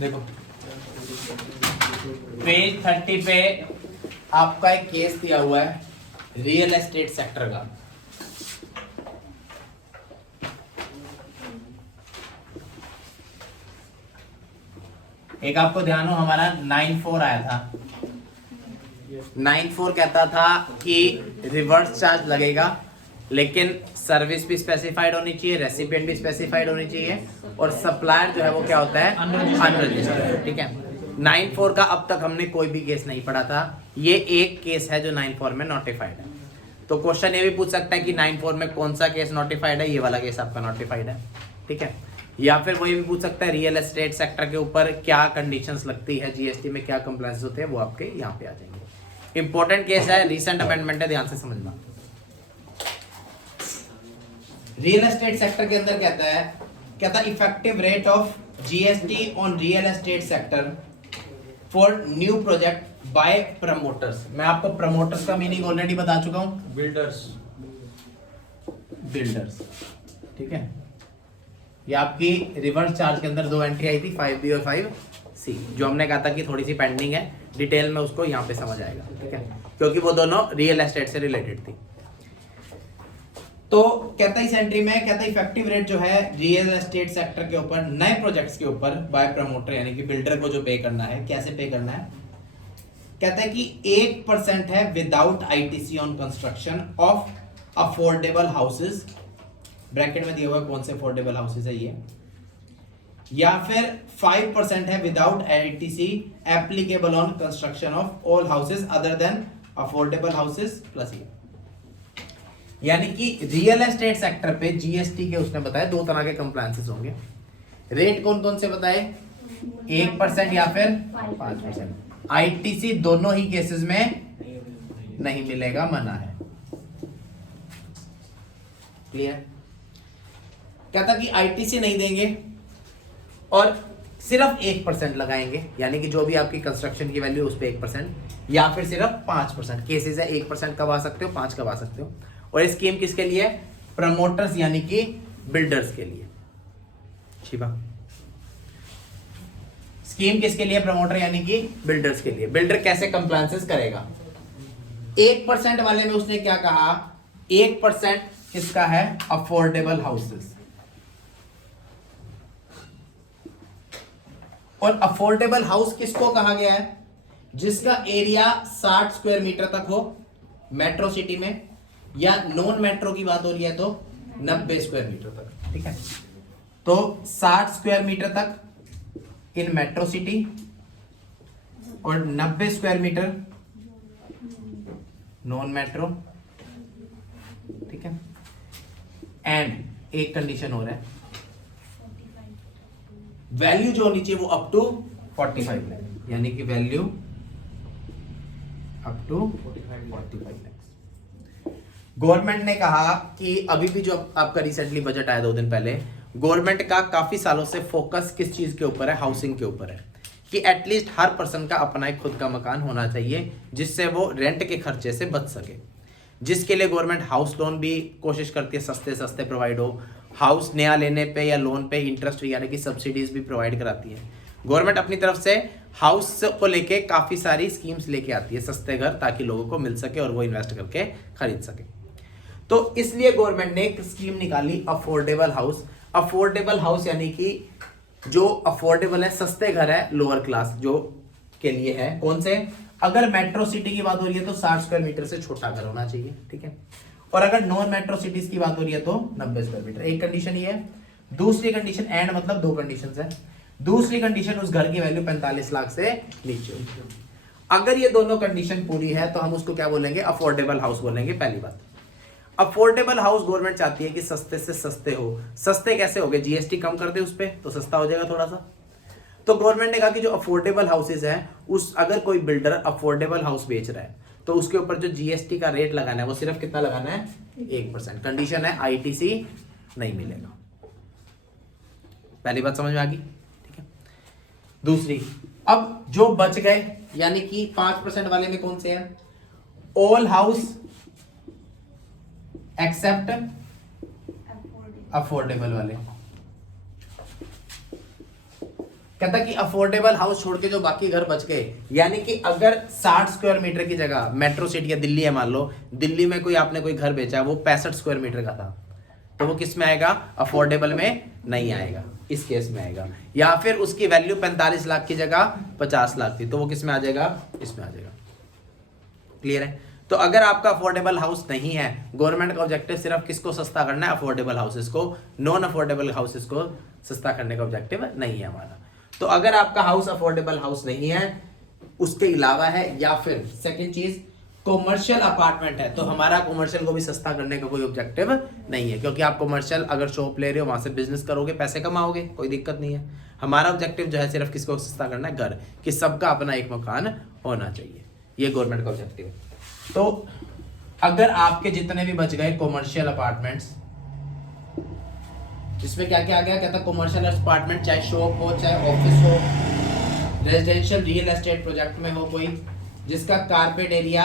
देखो पेज 30 पे आपका एक केस दिया हुआ है रियल एस्टेट सेक्टर का। एक आपको ध्यान हो हमारा 9(4) आया था। 9(4) कहता था कि रिवर्स चार्ज लगेगा, लेकिन सर्विस भी स्पेसिफाइड होनी चाहिए, रेसिपिएंट भी स्पेसिफाइड होनी चाहिए, और सप्लायर जो है वो क्या होता है, अनरजिस्टर्ड। ठीक है। 9(4) का अब तक हमने कोई भी केस नहीं पढ़ा था। ये एक केस है जो 9(4) में नोटिफाइड है। तो क्वेश्चन ये भी पूछ सकता है कि 9(4) में कौन सा केस नोटिफाइड है। ये वाला केस आपका नोटिफाइड है। ठीक है। या फिर वो ये भी पूछ सकता है रियल एस्टेट सेक्टर के ऊपर क्या कंडीशंस लगती है, जीएसटी में क्या कंप्लायंस होते हैं, वो आपके यहाँ पे आ जाएंगे। इंपॉर्टेंट केस है, रिसेंट अमेंडमेंट है, ध्यान से समझना। रियल एस्टेट सेक्टर के अंदर कहता है effective rate of GST on real estate sector for new project by promoters. मैं आपको प्रमोटर्स का मीनिंग ऑलरेडी बता चुका हूं, बिल्डर्स। ठीक है। ये आपकी रिवर्स चार्ज के अंदर दो एंट्री आई थी, 5B और 5C, जो हमने कहा था कि थोड़ी सी पेंडिंग है, डिटेल में उसको यहाँ पे समझ आएगा। ठीक है, क्योंकि वो दोनों रियल एस्टेट से रिलेटेड थी। तो कहता है इस एंट्री में कहता है इफेक्टिव रेट जो है रियल एस्टेट सेक्टर के ऊपर नए प्रोजेक्ट्स के ऊपर बाय प्रमोटर यानी कि बिल्डर को जो पे करना है, कैसे पे करना है, कहता है कि 1% है without ITC on construction of affordable houses. Bracket में दिया हुआ कौन से अफोर्डेबल हाउसेस है ये, या फिर 5% है without ITC applicable on construction of all houses other than affordable houses plus ये। यानी कि रियल एस्टेट सेक्टर पे जीएसटी के उसने बताया दो तरह के कंप्लायंसेस होंगे। रेट कौन कौन से बताए, 1% या फिर 5%। आईटीसी दोनों ही केसेस में नहीं मिलेगा, मना है। क्लियर। कहता कि आईटीसी नहीं देंगे और सिर्फ 1% लगाएंगे, यानी कि जो भी आपकी कंस्ट्रक्शन की वैल्यू उस पे 1%, या फिर सिर्फ 5%। केसेस है 1% कब आ सकते हो, 5 कब आ सकते हो। और ये स्कीम किसके लिए, प्रमोटर्स यानी कि बिल्डर्स के लिए। शिवा, स्कीम किसके लिए, प्रमोटर यानी कि बिल्डर्स के लिए। बिल्डर कैसे कंप्लायंसेस करेगा, 1% वाले में उसने क्या कहा, 1% किसका है, अफोर्डेबल हाउसेस। और अफोर्डेबल हाउस किसको कहा गया है, जिसका एरिया 60 स्क्वायर मीटर तक हो मेट्रो सिटी में, या नॉन मेट्रो की बात हो रही है तो 90 स्क्वायर मीटर तक। ठीक है। तो 60 स्क्वायर मीटर तक इन मेट्रो सिटी और 90 स्क्वायर मीटर नॉन मेट्रो। ठीक है। एंड एक कंडीशन हो रहा है, वैल्यू जो होनी चाहिए वो अप टू 45 लाख, यानी कि value up to 45 lakh. Government ने कहा कि अभी भी जो आपका रिसेंटली बजट आया 2 दिन पहले, गवर्नमेंट का काफी सालों से फोकस किस चीज के ऊपर है, हाउसिंग के ऊपर है, कि एटलीस्ट हर पर्सन का अपना एक खुद का मकान होना चाहिए जिससे वो रेंट के खर्चे से बच सके। जिसके लिए गवर्नमेंट हाउस लोन भी कोशिश करती है सस्ते सस्ते प्रोवाइड हो, हाउस नया लेने पे या लोन पे इंटरेस्ट यानी कि सब्सिडीज भी प्रोवाइड कराती है। गवर्नमेंट अपनी तरफ से हाउस को लेके काफी सारी स्कीम्स लेके आती है, सस्ते घर, ताकि लोगों को मिल सके और वो इन्वेस्ट करके खरीद सके। तो इसलिए गवर्नमेंट ने एक स्कीम निकाली अफोर्डेबल हाउस। अफोर्डेबल हाउस यानी कि जो अफोर्डेबल है, सस्ते घर है लोअर क्लास जो के लिए है। कौन से, अगर मेट्रो सिटी की बात हो रही है तो 60 स्क्वायर मीटर से छोटा घर होना चाहिए। ठीक है। और अगर नॉन मेट्रो सिटीज की बात हो रही है तो 90 स्क्वायर मीटर। एक कंडीशन ये है। दूसरी कंडीशन, एंड मतलब 2 कंडीशंस है। दूसरी कंडीशन, उस घर की वैल्यू 45 लाख से नीचे हो। अगर ये दोनों कंडीशन पूरी है तो हम उसको क्या बोलेंगे, अफोर्डेबल हाउस बोलेंगे। पहली बात, अफोर्डेबल हाउस गवर्नमेंट चाहती है कि सस्ते से सस्ते हो। सस्ते कैसे हो गए, जीएसटी कम कर दे उस पे तो सस्ता हो जाएगा थोड़ा सा। तो गवर्नमेंट ने कहा कि जो अफोर्डेबल हाउसेज है, उस अगर कोई बिल्डर अफोर्डेबल हाउस बेच रहा है तो उसके ऊपर जो जीएसटी का रेट लगाना है वो सिर्फ कितना लगाना है, 1%। कंडीशन है आईटीसी नहीं मिलेगा। पहली बात समझ में आ गई। ठीक है। दूसरी, अब जो बच गए यानी कि 5% वाले में कौन से हैं, ऑल हाउस एक्सेप्ट अफोर्डेबल वाले। कहता कि अफोर्डेबल हाउस छोड़ के जो बाकी घर बच गए, यानी कि अगर 60 स्क्वायर मीटर की जगह मेट्रो सिटी या दिल्ली है, मान लो दिल्ली में कोई आपने कोई घर बेचा है वो 65 स्क्वायर मीटर का था, तो वो किस में आएगा? अफोर्डेबल में नहीं आएगा, इस केस में आएगा। या फिर उसकी वैल्यू 45 लाख की जगह 50 लाख थी, तो वो किस में आ जाएगा? इसमें आ जाएगा। क्लियर है? तो अगर आपका अफोर्डेबल हाउस नहीं है, गवर्नमेंट का ऑब्जेक्टिव सिर्फ किसको सस्ता करना है? अफोर्डेबल हाउसेस को। नॉन अफोर्डेबल हाउसेस को सस्ता करने का ऑब्जेक्टिव नहीं है हमारा। तो अगर आपका हाउस अफोर्डेबल हाउस नहीं है, उसके अलावा है, या फिर सेकंड चीज कॉमर्शियल अपार्टमेंट है, तो हमारा कॉमर्शियल को भी सस्ता करने का कोई ऑब्जेक्टिव नहीं है, क्योंकि आप कॉमर्शियल अगर शॉप ले रहे हो, वहां से बिजनेस करोगे, पैसे कमाओगे, कोई दिक्कत नहीं है। हमारा ऑब्जेक्टिव जो है सिर्फ किसको सस्ता करना है? घर, कि सबका अपना एक मकान होना चाहिए, ये गवर्नमेंट का ऑब्जेक्टिव है। तो अगर आपके जितने भी बच गए कॉमर्शियल अपार्टमेंट्स, इसमें क्या क्या आ गया? कहता कॉमर्शियल अपार्टमेंट चाहे शॉप हो, चाहे ऑफिस हो, रेजिडेंशियल रियल एस्टेट प्रोजेक्ट में हो कोई, जिसका carpet area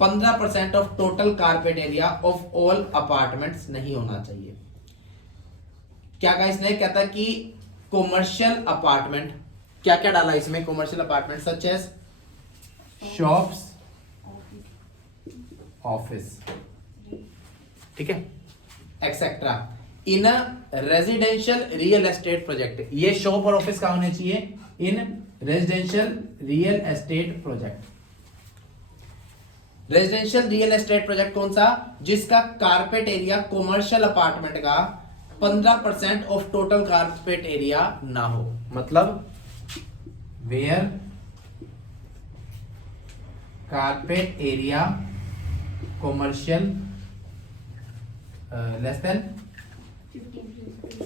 15% of total carpet area of all apartments नहीं होना चाहिए। क्या कहा इसने? कहता कि कॉमर्शियल अपार्टमेंट, क्या क्या डाला इसमें? Commercial apartment such as shops, office, ठीक है, etcetera in a residential real estate project. ये शॉप और ऑफिस कहां होने चाहिए? In residential real estate project. Residential real estate project कौन सा? जिसका कारपेट एरिया कॉमर्शियल अपार्टमेंट का 15% ऑफ टोटल कारपेट एरिया ना हो। मतलब where carpet area commercial less than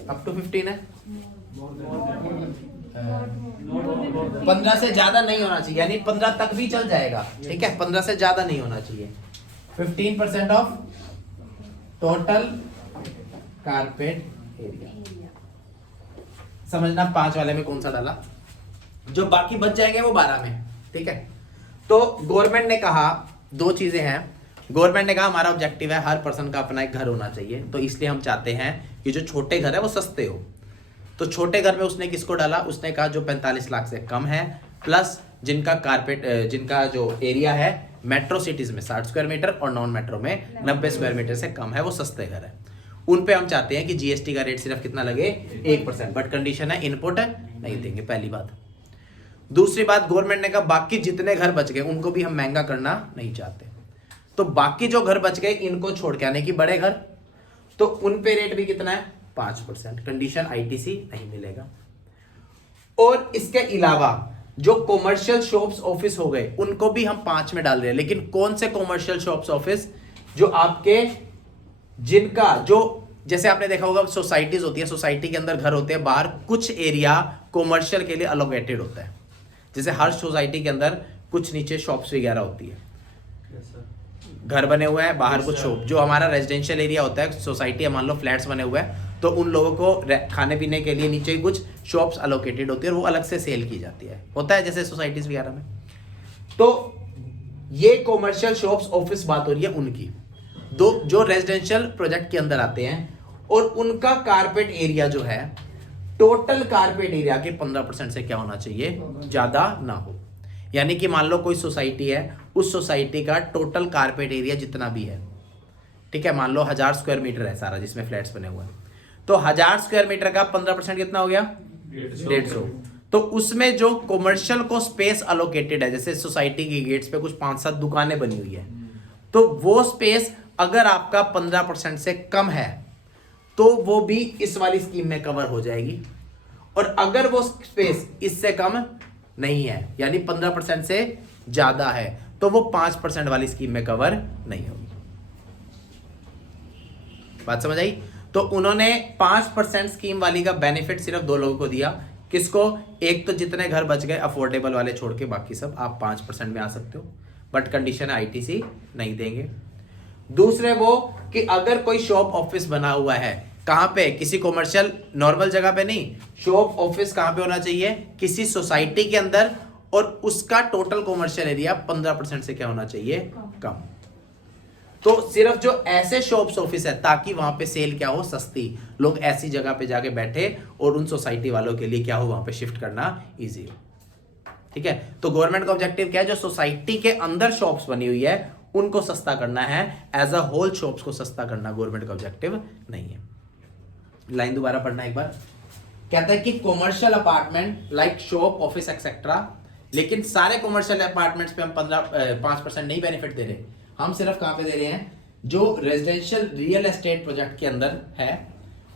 up to 15 है, 15 से ज्यादा नहीं होना चाहिए, यानी 15 तक भी चल जाएगा, ठीक है, 15 से ज्यादा नहीं होना चाहिए। 15% ऑफ टोटल कारपेट एरिया। समझना 5 वाले में कौन सा डाला, जो बाकी बच जाएंगे वो 12 में, ठीक है। तो गवर्नमेंट ने कहा दो चीजें हैं। गवर्नमेंट ने कहा हमारा ऑब्जेक्टिव है हर पर्सन का अपना एक घर होना चाहिए, तो इसलिए हम चाहते हैं कि जो छोटे घर है वो सस्ते हो। तो छोटे घर में उसने किसको डाला? उसने कहा जो 45 लाख से कम है, प्लस जिनका कारपेट, जिनका जो एरिया है मेट्रो सिटीज में 60 स्क्वायर मीटर और नॉन मेट्रो में 90 स्क्वायर मीटर से कम है, वो सस्ते घर है। उन पे हम चाहते हैं कि जीएसटी का रेट सिर्फ कितना लगे? 1%, बट कंडीशन है इनपुट नहीं देंगे, पहली बात। दूसरी बात, गवर्नमेंट ने कहा बाकी जितने घर बच गए उनको भी हम महंगा करना नहीं चाहते, तो बाकी जो घर बच गए इनको छोड़ के आने की बड़े घर, तो उन पे रेट भी कितना है? 5%। कंडीशन आईटीसी नहीं मिलेगा। और इसके अलावा जो कॉमर्शियल शॉप्स ऑफिस हो गए उनको भी हम 5 में डाल रहे हैं, लेकिन कौन से कॉमर्शियल शॉप्स ऑफिस? जो आपके जिनका जो, जैसे आपने देखा होगा सोसाइटीज होती है, सोसाइटी के अंदर घर होते हैं, बाहर कुछ एरिया कॉमर्शियल के लिए अलोकेटेड होता है। जैसे हर सोसाइटी के अंदर कुछ नीचे शॉप्स वगैरह होती है, घर बने हुए हैं, बाहर कुछ शॉप। जो हमारा रेजिडेंशियल एरिया होता है, सोसाइटी है, मान लो फ्लैट्स बने हुए हैं, तो उन लोगों को खाने पीने के लिए नीचे कुछ शॉप्स अलोकेटेड होती है और वो अलग से सेल की जाती है, होता है जैसे सोसाइटीज वगैरह में। तो ये कॉमर्शियल शॉप्स ऑफिस बात हो रही है उनकी, दो जो रेजिडेंशियल प्रोजेक्ट के अंदर आते हैं, और उनका कारपेट एरिया जो है टोटल कारपेट एरिया के 15% से क्या होना चाहिए? ज्यादा ना हो। यानी कि मान लो कोई सोसाइटी है, उस सोसाइटी का टोटल कारपेट एरिया जितना भी है, ठीक है, मान लो 1000 स्क्वायर मीटर है सारा जिसमें फ्लैट्स बने हुए हैं, तो 1000 स्क्वायर मीटर का 15% कितना हो गया? 150। तो उसमें जो कॉमर्शियल को स्पेस अलोकेटेड है, जैसे सोसाइटी की गेट्स पे कुछ 5-7 दुकानें बनी हुई है, तो वो स्पेस अगर आपका 15% से कम है तो वो भी इस वाली स्कीम में कवर हो जाएगी, और अगर वो स्पेस इससे कम नहीं है, यानी 15% से ज्यादा है, तो वो 5% वाली स्कीम में कवर नहीं होगी। बात समझ आई? तो उन्होंने 5% स्कीम वाली का बेनिफिट सिर्फ 2 लोगों को दिया। किसको? एक तो जितने घर बच गए अफोर्डेबल वाले छोड़ के, बाकी सब आप 5% में आ सकते हो, बट कंडीशन है आईटीसी नहीं देंगे। दूसरे वो कि अगर कोई शॉप ऑफिस बना हुआ है, कहां पे? किसी कॉमर्शियल नॉर्मल जगह पे नहीं, शॉप ऑफिस कहां पे होना चाहिए? किसी सोसाइटी के अंदर, और उसका टोटल कॉमर्शियल एरिया 15% से क्या होना चाहिए? कम। तो सिर्फ जो ऐसे शॉप्स ऑफिस है ताकि वहां पे सेल क्या हो, सस्ती, लोग ऐसी जगह पे जाके बैठे और उन सोसाइटी वालों के लिए क्या हो, वहां पे शिफ्ट करना इजी हो। ठीक है, तो गवर्नमेंट का ऑब्जेक्टिव क्या है, जो सोसाइटी के अंदर शॉप्स बनी हुई है उनको सस्ता करना है, एज अ होल शॉप्स को सस्ता करना गवर्नमेंट का ऑब्जेक्टिव नहीं है। लाइन दोबारा पढ़ना एक बार। कहता है कि commercial apartment like shop, office etcetera, लेकिन सारे कॉमर्शियल अपार्टमेंट्स पे हम 5% नहीं बेनिफिट दे रहे, हम सिर्फ कहां पे दे रहे हैं, जो रेजिडेंशियल रियल एस्टेट प्रोजेक्ट के अंदर है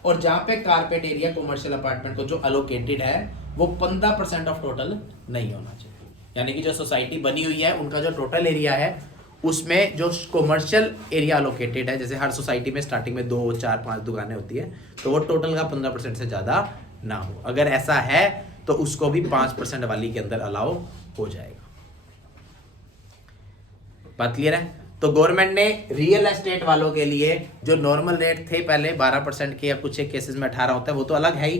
और जहां पे कारपेट एरिया कॉमर्शियल अपार्टमेंट को जो अलोकेटेड है वो 15% ऑफ टोटल नहीं होना चाहिए। यानी कि जो सोसाइटी बनी हुई है उनका जो टोटल एरिया है उसमें जो कॉमर्शियल एरिया अलोकेटेड है, जैसे हर सोसाइटी में स्टार्टिंग में 2, 4, 5 दुकानें होती है, तो वो टोटल का 15% से ज्यादा ना हो। अगर ऐसा है तो उसको भी 5% वाली के अंदर अलाउ हो जाएगा। बात क्लियर है? तो गवर्नमेंट ने रियल एस्टेट वालों के लिए जो नॉर्मल रेट थे पहले 12% के, या कुछ एक केसेस में 18 होता है, वो तो अलग है ही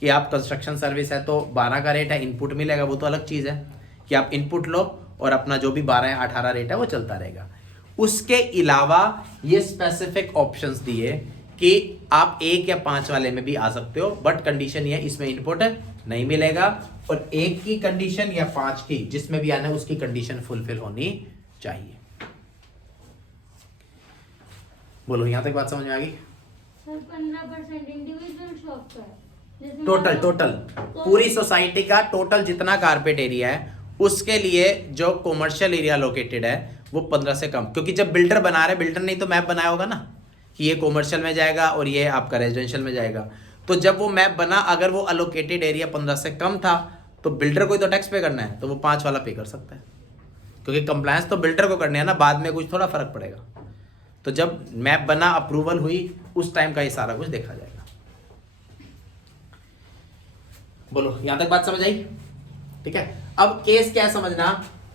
कि आप कंस्ट्रक्शन सर्विस है तो 12 का रेट है, इनपुट मिलेगा, वो तो अलग चीज है कि आप इनपुट लो और अपना जो भी 12 या 18 रेट है वो चलता रहेगा। उसके अलावा ये स्पेसिफिक ऑप्शंस दिए कि आप 1 या 5 वाले में भी आ सकते हो, बट कंडीशन ये इसमें इनपुट नहीं मिलेगा, और 1 की कंडीशन या 5 की जिसमें भी आना है उसकी कंडीशन फुलफिल होनी चाहिए। बोलो, यहां तक बात समझ में आ गई? 15% इंडिविजुअल शॉप का है, टोटल पूरी सोसाइटी का टोटल जितना कारपेट एरिया है उसके लिए जो कॉमर्शियल एरिया लोकेटेड है वो 15 से कम, क्योंकि जब बिल्डर बना रहे, बिल्डर नहीं तो मैप बनाया होगा ना कि ये कॉमर्शियल में जाएगा और ये आपका रेजिडेंशियल में जाएगा, तो जब वो मैप बना अगर वो अलोकेटेड एरिया 15 से कम था तो बिल्डर को ही तो टैक्स पे करना है, तो वो 5 वाला पे कर सकता है, क्योंकि कंप्लायंस तो बिल्डर को करनी है ना, बाद में कुछ थोड़ा फर्क पड़ेगा। तो जब मैप बना, अप्रूवल हुई, उस टाइम का ये सारा कुछ देखा जाएगा। बोलो, यहां तक बात समझ आई? ठीक है, अब केस क्या है समझना,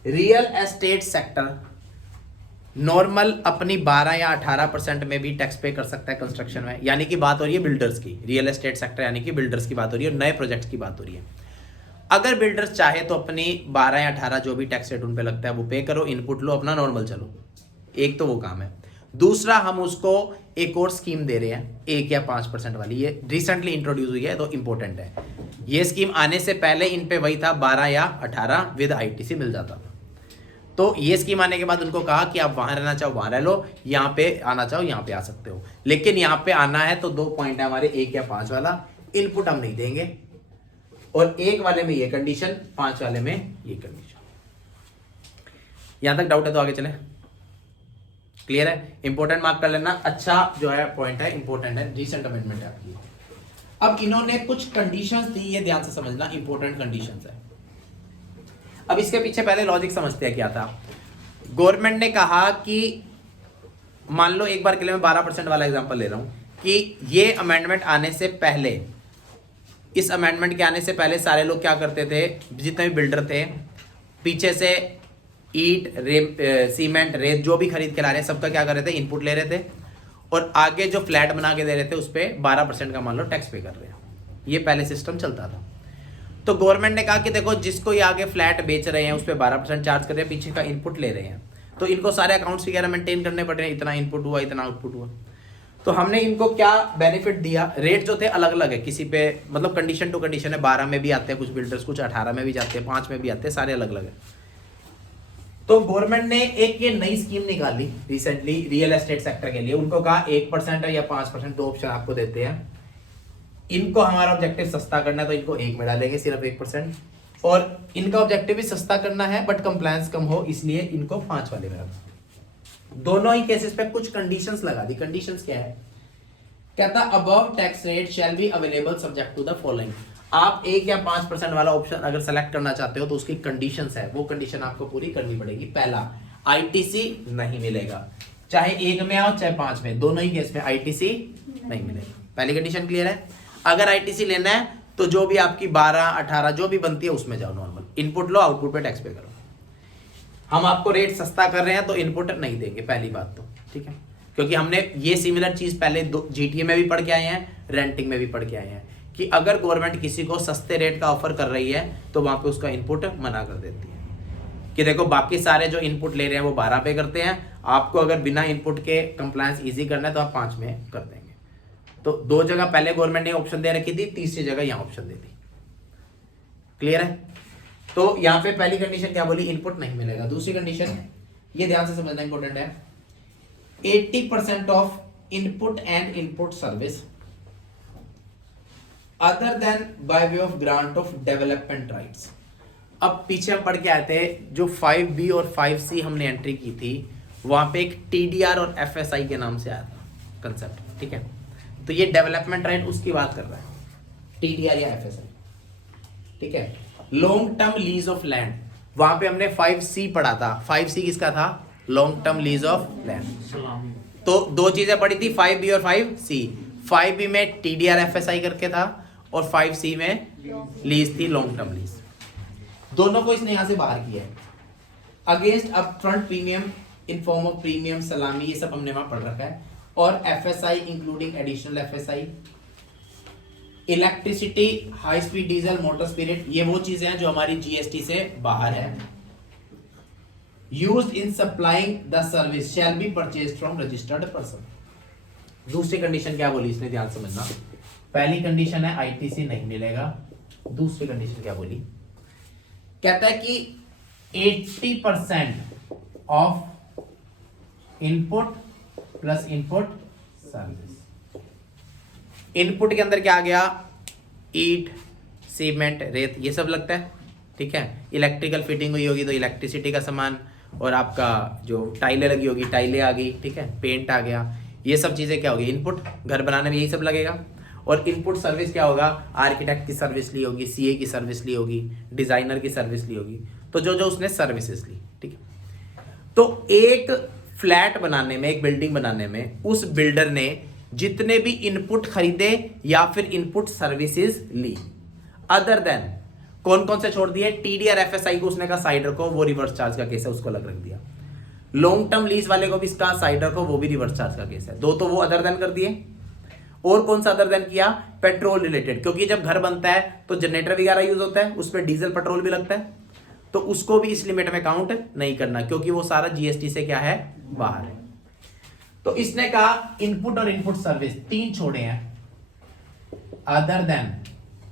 रियल एस्टेट सेक्टर नॉर्मल अपनी 12 या 18% में भी टैक्स पे कर सकता है कंस्ट्रक्शन में, यानी कि बात हो रही है बिल्डर्स की, रियल एस्टेट सेक्टर यानी कि बिल्डर्स की बात हो रही है, नए प्रोजेक्ट्स की बात हो रही है। अगर बिल्डर्स चाहे तो अपनी 12 या 18 जो भी टैक्स रेट उन पे लगता है वो पे करो, इनपुट लो, अपना नॉर्मल चलो, एक तो वो काम है। दूसरा, हम उसको एक और स्कीम दे रहे हैं 1 या 5% वाली, ये रिसेंटली इंट्रोड्यूस हुई है तो इंपॉर्टेंट है। ये स्कीम आने से पहले इन पे वही था 12 या 18 विद आईटीसी मिल जाता था, तो ये स्कीम आने के बाद उनको कहा कि आप वहां रहना चाहो वहां रह लो, यहाँ पे आना चाहो यहाँ पे आ सकते हो, लेकिन यहाँ पे आना है तो 2 पॉइंट है हमारे, 1 या 5 वाला, इनपुट हम नहीं देंगे, और 1 वाले में ये कंडीशन, 5 वाले में ये कंडीशन। यहां तक डाउट है तो आगे चले? क्लियर है? इंपॉर्टेंट मार्क कर लेना, अच्छा जो है पॉइंट है, इंपॉर्टेंट है, रिसेंट अमेंडमेंट है आपकी। अब इन्होंने कुछ कंडीशंस दी, ये ध्यान से समझना, इंपॉर्टेंट कंडीशंस है। अब इसके पीछे पहले लॉजिक समझते हैं क्या था। गवर्नमेंट ने कहा कि मान लो एक बार के लिए मैं 12% वाला एग्जांपल ले रहा हूं कि ये अमेंडमेंट आने से पहले, इस अमेंडमेंट के आने से पहले सारे लोग क्या करते थे, जितने भी बिल्डर थे, पीछे से ईट, सीमेंट, रेत जो भी खरीद के ला रहे हैं सबका क्या कर रहे थे, इनपुट ले रहे थे, और आगे जो फ्लैट बना के दे रहे थे उस पर 12% का मान लो टैक्स पे कर रहे हैं। ये पहले सिस्टम चलता था। तो गवर्नमेंट ने कहा कि देखो जिसको ये आगे फ्लैट बेच रहे हैं उस पर 12% चार्ज कर रहे हैं, पीछे का इनपुट ले रहे हैं, तो इनको सारे अकाउंट्स वगैरह मेंटेन करने पड़ रहे हैं, इतना इनपुट हुआ, इतना आउटपुट हुआ। तो हमने इनको क्या बेनिफिट दिया, रेट जो थे अलग अलग है, किसी पे मतलब कंडीशन टू कंडीशन है, 12 में भी आते हैं कुछ बिल्डर्स, कुछ 18 में भी जाते हैं, 5 में भी आते हैं, सारे अलग अलग है। तो गवर्नमेंट ने एक ये नई स्कीम निकाली रिसेंटली रियल एस्टेट सेक्टर के लिए, उनको कहा 1% या 5%, 2 ऑप्शन आपको देते हैं। इनको हमारा ऑब्जेक्टिव सस्ता करना है तो इनको 1 में डालेंगे सिर्फ 1%, और इनका ऑब्जेक्टिव भी सस्ता करना है बट कंप्लायंस कम हो, इसलिए इनको 5 वाले में रखा। दोनों ही केसेस पे कुछ कंडीशंस लगा दी। कंडीशंस क्या है, कहता above tax rate shall be available subject to the following. आप 1 या 5% वाला ऑप्शन अगर सेलेक्ट करना चाहते हो तो उसकी कंडीशंस है, वो कंडीशन आपको पूरी करनी पड़ेगी। पहला, आईटीसी नहीं मिलेगा, चाहे 1 में आओ चाहे 5 में, दोनों ही केस में आईटीसी नहीं मिलेगा। पहली कंडीशन क्लियर है? अगर आईटीसी लेना है तो जो भी आपकी 12, 18 जो भी बनती है उसमें जाओ, नॉर्मल इनपुट लो, आउटपुट पे टैक्स पे करो। हम आपको रेट सस्ता कर रहे हैं तो इनपुट नहीं देंगे, पहली बात तो, ठीक है, क्योंकि हमने ये सिमिलर चीज पहले जीटीए में भी पढ़ के आए हैं, रेंटिंग में भी पढ़ के आए हैं कि अगर गवर्नमेंट किसी को सस्ते रेट का ऑफर कर रही है तो वहां पे उसका इनपुट मना कर देती है। कि देखो बाकी सारे जो इनपुट ले रहे हैं वो 12 पे करते हैं, आपको अगर बिना इनपुट के कंप्लायंस इजी करना है तो आप 5 में कर देंगे। तो 2 जगह पहले गवर्नमेंट ने ऑप्शन दे रखी थी, तीसरी जगह यहाँ ऑप्शन दे दी। क्लियर है? तो यहाँ पे पहली कंडीशन क्या बोली, इनपुट नहीं मिलेगा। दूसरी कंडीशन ये ध्यान से समझना इंपॉर्टेंट है, 80% of input and input service other than by way of grant of development rights. अब पीछे हम पढ़ के आए थे, जो 5B और 5C हमने एंट्री की थी वहां पे एक TDR और FSI के नाम से आया था कंसेप्ट, ठीक है। तो ये डेवलपमेंट राइट उसकी बात कर रहा है, TDR या FSI, ठीक है। Long term lease of land, वहां पे हमने 5C पढ़ा था। 5C किसका था, long term lease of land. तो 2 चीजें पढ़ी थी, 5B और 5C। 5B में TDR FSI करके था और 5C में लीज थी, लॉन्ग टर्म लीज। दोनों को इसने यहां से बाहर किया है। Against up front premium in form of premium, सलामी, ये सब हमने वहां पढ़ रखा है। और FSI including additional FSI, electricity, high speed diesel, motor spirit, ये वो चीजें हैं जो हमारी GST से बाहर है। Used in supplying the service shall be purchased from registered person. दूसरी कंडीशन क्या बोली इसने, ध्यान समझना। पहली कंडीशन है ITC नहीं मिलेगा। दूसरी कंडीशन क्या बोली, कहता है कि 80% of input plus input service. Input के अंदर क्या आ गया, ईट, सीमेंट, रेत, ये सब लगता है, ठीक है। इलेक्ट्रिकल फिटिंग हुई होगी तो इलेक्ट्रिसिटी का सामान, और आपका जो टाइलें लगी होगी टाइलें आ गई, ठीक है, पेंट आ गया, ये सब चीजें क्या होगी, इनपुट। घर बनाने में यही सब लगेगा। और इनपुट सर्विस क्या होगा, आर्किटेक्ट की सर्विस ली होगी, CA की सर्विस ली होगी, डिजाइनर की सर्विस ली होगी, तो जो जो उसने सर्विसेज ली, ठीक है। तो एक फ्लैट बनाने में, एक बिल्डिंग बनाने में उस बिल्डर ने जितने भी इनपुट खरीदे या फिर इनपुट सर्विसेज ली, अदर देन कौन कौन से छोड़ दिए, TDR FSI को उसने कहा साइड रखो, वो रिवर्स चार्ज का केस है, उसको अलग रख दिया। लॉन्ग टर्म लीज वाले को भी इसका साइड रखो, वो भी रिवर्स चार्ज का केस है। 2 तो वो अदर देन कर दिए। और कौन सा अदर देन किया, पेट्रोल रिलेटेड, क्योंकि जब घर बनता है तो जनरेटर वगैरह यूज होता है, उसमें डीजल पेट्रोल भी लगता है, तो उसको भी इस लिमिट में काउंट नहीं करना, क्योंकि वो सारा GST से क्या है, बाहर है। तो इसने कहा इनपुट और इनपुट सर्विस 3 छोड़े हैं, अदर देन,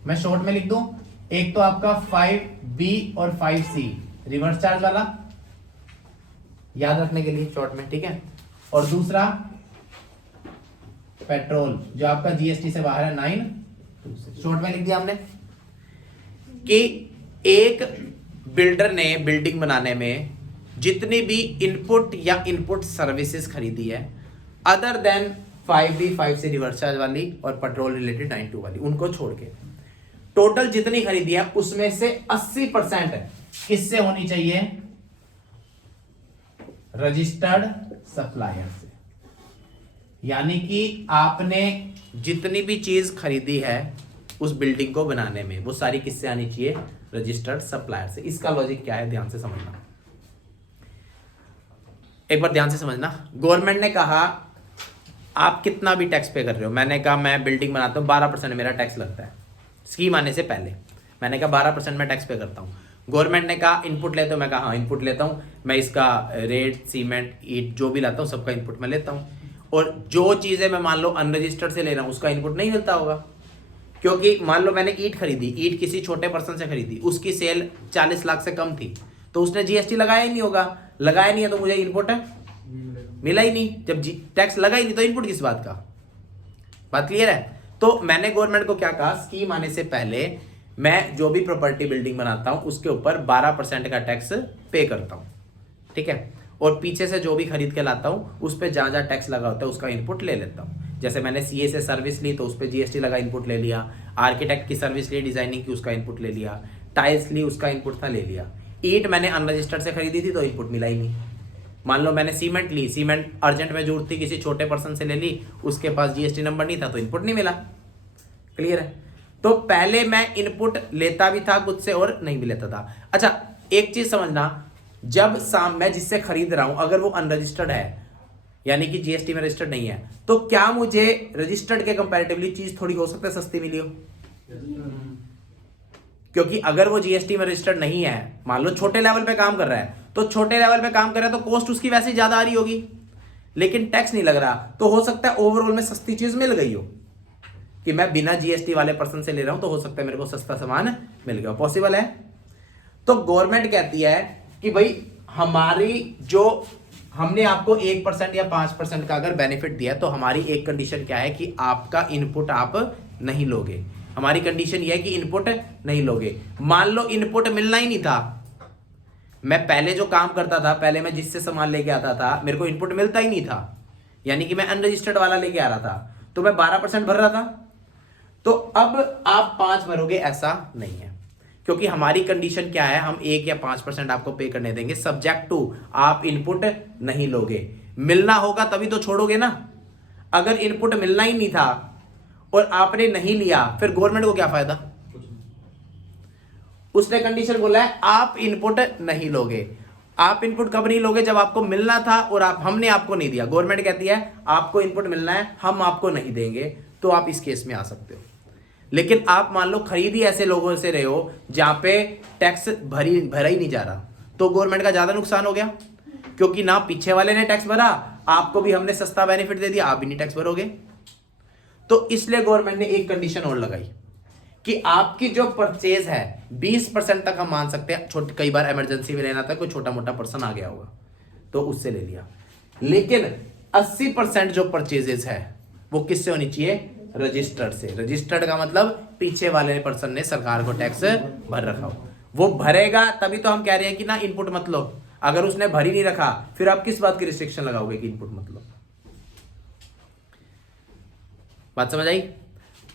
मैं शॉर्ट में लिख दूं, एक तो आपका 5B और 5C रिवर्स चार्ज वाला, याद रखने के लिए शॉर्ट में, ठीक है। और दूसरा पेट्रोल जो आपका GST से बाहर है 9, शॉर्ट में लिख दिया हमने कि एक बिल्डर ने बिल्डिंग बनाने में जितनी भी इनपुट या इनपुट सर्विसेज खरीदी है, other than 5B 5C reverse charge वाली और पेट्रोल रिलेटेड 92 वाली, उनको छोड़ के टोटल जितनी खरीदी है उसमें से 80% किससे होनी चाहिए, रजिस्टर्ड सप्लायर से। यानी कि आपने जितनी भी चीज खरीदी है उस बिल्डिंग को बनाने में, वो सारी किससे आनी चाहिए, रजिस्टर्ड सप्लायर से। इसका लॉजिक क्या है, ध्यान से समझना, एक बार ध्यान से समझना। गवर्नमेंट ने कहा आप कितना भी टैक्स पे कर रहे हो, मैंने कहा मैं बिल्डिंग बनाता हूं 12% मेरा टैक्स लगता है, स्कीम आने से पहले मैंने कहा 12% मैं टैक्स पे करता हूं। गवर्नमेंट ने कहा इनपुट लेते हो, मैं कहा हाँ इनपुट लेता हूं, मैं इसका रेट, सीमेंट, ईट जो भी लाता हूं सबका इनपुट मैं लेता हूं। और जो चीजें मैं मान लो अनरजिस्टर्ड से ले रहा हूं उसका इनपुट नहीं मिलता होगा, क्योंकि मान लो मैंने ईट खरीदी, ईट किसी छोटे पर्सन से खरीदी, उसकी सेल 40 लाख से कम थी, तो उसने GST लगाया ही नहीं होगा, लगाया नहीं है तो मुझे इनपुट मिला ही नहीं। जब टैक्स लगा ही नहीं तो इनपुट किस बात का, बात क्लियर है। तो मैंने गवर्नमेंट को क्या कहा, स्कीम आने से पहले मैं जो भी प्रॉपर्टी बिल्डिंग बनाता हूं उसके ऊपर 12% का टैक्स पे करता हूं, ठीक है। और पीछे से जो भी खरीद के लाता हूं उस पर जहां जहां टैक्स लगा होता है उसका इनपुट ले लेता हूं। जैसे मैंने CA से सर्विस ली तो उस पर GST लगा, इनपुट ले लिया। आर्किटेक्ट की सर्विस ली, डिजाइनिंग की, उसका इनपुट ले लिया। टाइल्स ली, उसका इनपुट था, ले लिया। ईट मैंने अनरजिस्टर्ड से खरीदी थी तो इनपुट मिला ही नहीं। मान लो मैंने सीमेंट ली, सीमेंट अर्जेंट में जरूरत थी, किसी छोटे पर्सन से ले ली, उसके पास GST नंबर नहीं था तो इनपुट नहीं मिला। क्लियर है। तो पहले मैं इनपुट लेता भी था खुद से और नहीं भी लेता था। अच्छा एक चीज समझना, जब मैं जिससे खरीद रहा हूं अगर वो अनरजिस्टर्ड है यानी कि GST में रजिस्टर्ड नहीं है, तो क्या मुझे रजिस्टर्ड के कंपैरेटिवली चीज थोड़ी हो सकता है सस्ती मिली हो, क्योंकि अगर वो जीएसटी में रजिस्टर्ड नहीं है, मान लो छोटे लेवल पे काम कर रहा है, तो छोटे लेवल पे काम कर रहा है तो कॉस्ट उसकी वैसे ही ज्यादा आ रही होगी, लेकिन टैक्स नहीं लग रहा, तो हो सकता है ओवरऑल में सस्ती चीज मिल गई हो कि मैं बिना जीएसटी वाले पर्सन से ले रहा हूं तो हो सकता है मेरे को सस्ता सामान मिल गया, पॉसिबल है। तो गवर्नमेंट कहती है कि भाई हमारी जो हमने आपको 1% या 5% का अगर बेनिफिट दिया तो हमारी एक कंडीशन क्या है कि आपका इनपुट आप नहीं लोगे। हमारी कंडीशन यह है कि इनपुट नहीं लोगे। मान लो इनपुट मिलना ही नहीं था, मैं पहले जो काम करता था, पहले मैं जिससे सामान लेके आता था, मेरे को इनपुट मिलता ही नहीं था, यानी कि मैं अनरजिस्टर्ड वाला लेके आ रहा था, तो मैं 12% भर रहा था, तो अब आप 5 भरोगे ऐसा नहीं है, क्योंकि हमारी कंडीशन क्या है, हम 1 या 5% आपको पे करने देंगे, सब्जेक्ट टू आप इनपुट नहीं लोगे। मिलना होगा तभी तो छोड़ोगे ना। अगर इनपुट मिलना ही नहीं था और आपने नहीं लिया, फिर गवर्नमेंट को क्या फायदा। उसने कंडीशन बोला है आप इनपुट नहीं लोगे। आप इनपुट कब नहीं लोगे, जब आपको मिलना था और हमने आपको नहीं दिया। गवर्नमेंट कहती है आपको इनपुट मिलना है, हम आपको नहीं देंगे, तो आप इस केस में आ सकते हो। लेकिन आप मान लो खरीद ही ऐसे लोगों से रहे हो जहां पे टैक्स भरा ही नहीं जा रहा, तो गवर्नमेंट का ज्यादा नुकसान हो गया, क्योंकि ना पीछे वाले ने टैक्स भरा, आपको भी हमने सस्ता बेनिफिट दे दिया, आप भी नहीं टैक्स भरोगे। तो इसलिए गवर्नमेंट ने एक कंडीशन और लगाई कि आपकी जो परचेज है 20% तक हम मान सकते हैं। छोटी कई बार इमरजेंसी में लेना था, कोई छोटा मोटा पर्सन आ गया होगा तो उससे ले लिया, लेकिन 80% जो परचेजेस है वो किससे होनी चाहिए, रजिस्टर्ड से। रजिस्टर्ड का मतलब पीछे वाले पर्सन ने सरकार को टैक्स भर रखा हो, वो भरेगा, तभी तो हम कह रहे हैं कि ना इनपुट मत लो। अगर उसने भर ही नहीं रखा, फिर आप किस बात की रिस्ट्रिक्शन लगाओगे कि इनपुट मत लो। बात समझ आई।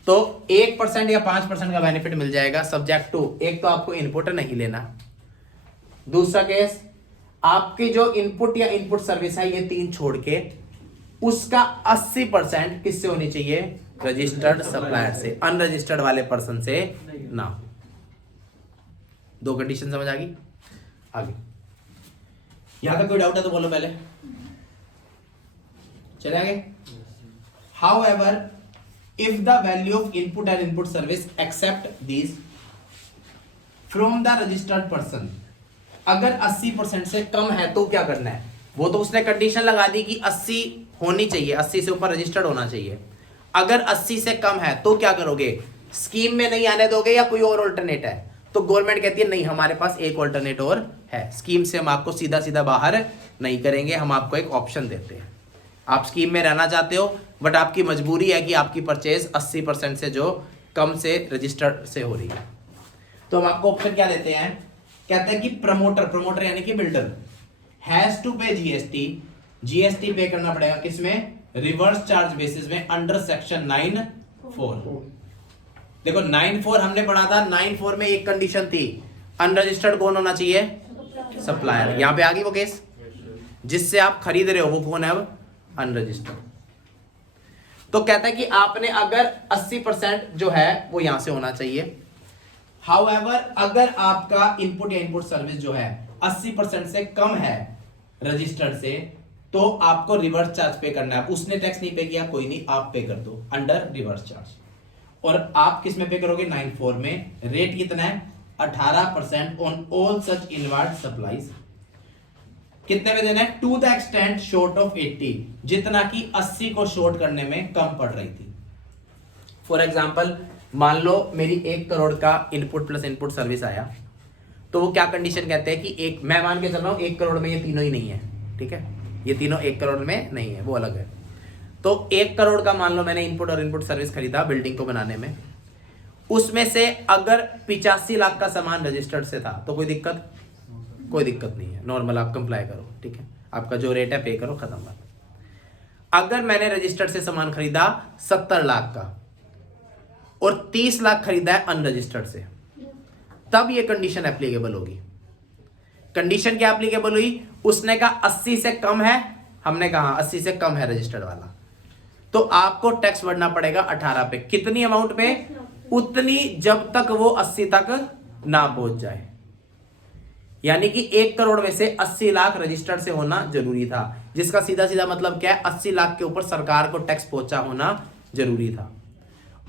तो 1% या 5% का बेनिफिट मिल जाएगा, सब्जेक्ट टू एक तो आपको इनपुट नहीं लेना, दूसरा केस आपकी जो इनपुट या इनपुट सर्विस है ये 3 छोड़ के उसका 80% किससे होनी चाहिए, रजिस्टर्ड सप्लायर से, अनरजिस्टर्ड वाले पर्सन से ना। 2 कंडीशन समझ आ गई। आगे यहां तक कोई डाउट है तो बोलो पहले, चले आगे। How ever if the value of input and input service except these from the registered person, अगर 80% से कम है तो क्या करना है। वो तो उसने कंडीशन लगा दी कि 80 होनी चाहिए, 80 से ऊपर रजिस्टर्ड होना चाहिए। अगर 80 से कम है तो क्या करोगे, स्कीम में नहीं आने दोगे या कोई और ऑल्टरनेट है। तो गवर्नमेंट कहती है नहीं, हमारे पास एक ऑल्टरनेट और है, स्कीम से हम आपको सीधा सीधा बाहर नहीं करेंगे, हम आपको एक ऑप्शन देते हैं। आप स्कीम में रहना चाहते हो बट आपकी मजबूरी है कि आपकी परचेज 80% से जो कम से रजिस्टर्ड से हो रही है, तो हम आपको ऑप्शन क्या देते हैं, कहते हैं कि प्रमोटर यानी कि बिल्डर हैज टू पे जीएसटी पे करना पड़ेगा, किसमें, रिवर्स चार्ज बेसिस में, अंडर सेक्शन 9(4). देखो 9(4) हमने पढ़ा था, 9(4) में एक कंडीशन थी, अनरजिस्टर्ड कौन होना चाहिए, सप्लायर। यहां पे आ गई वो केस, जिससे आप खरीद रहे हो वो कौन है, अब अनरजिस्टर्ड। तो कहता है कि आपने अगर 80% जो है वो यहां से होना चाहिए। हाउएवर अगर आपका इनपुट या इनपुट सर्विस जो है 80% से कम है रजिस्टर्ड से, तो आपको रिवर्स चार्ज पे करना है। उसने टैक्स नहीं पे किया, कोई नहीं, आप पे कर दो अंडर रिवर्स चार्ज। और आप किस में पे करोगे, 9(4) में। रेट कितना है, 18% on all such inward supplies. कितने में देना है, to the extent short of 80, जितना कि 80 को शॉर्ट करने में कम पड़ रही थी। फॉर एग्जाम्पल मान लो मेरी 1 करोड़ का इनपुट प्लस इनपुट सर्विस आया, तो वो क्या कंडीशन कहते हैं कि एक, मैं मान के चल रहा हूं 1 करोड़ में ये तीनों ही नहीं है, ठीक है, ये तीनों 1 करोड़ में नहीं है, वो अलग है। तो 1 करोड़ का मान लो मैंने इनपुट और इनपुट सर्विस खरीदा बिल्डिंग को बनाने में, उसमें से अगर 85 लाख का सामान रजिस्टर्ड से था तो कोई दिक्कत नहीं है, नॉर्मल आप कंप्लाई करो, ठीक है, आपका जो रेट है पे करो, खत्म बात। अगर मैंने रजिस्टर्ड से सामान खरीदा 70 लाख का और 30 लाख खरीदा है अनरजिस्टर्ड से, तब ये कंडीशन एप्लीकेबल होगी। कंडीशन क्या एप्लीकेबल हुई, उसने कहा 80 से कम है, हमने कहा 80 से कम है रजिस्टर्ड वाला, तो आपको टैक्स भरना पड़ेगा 18 पे। कितनी अमाउंट पे, उतनी जब तक वो 80 तक ना पहुंच जाए। यानी कि 1 करोड़ में से 80 लाख रजिस्टर्ड से होना जरूरी था, जिसका सीधा सीधा मतलब क्या है, 80 लाख के ऊपर सरकार को टैक्स पहुंचा होना जरूरी था।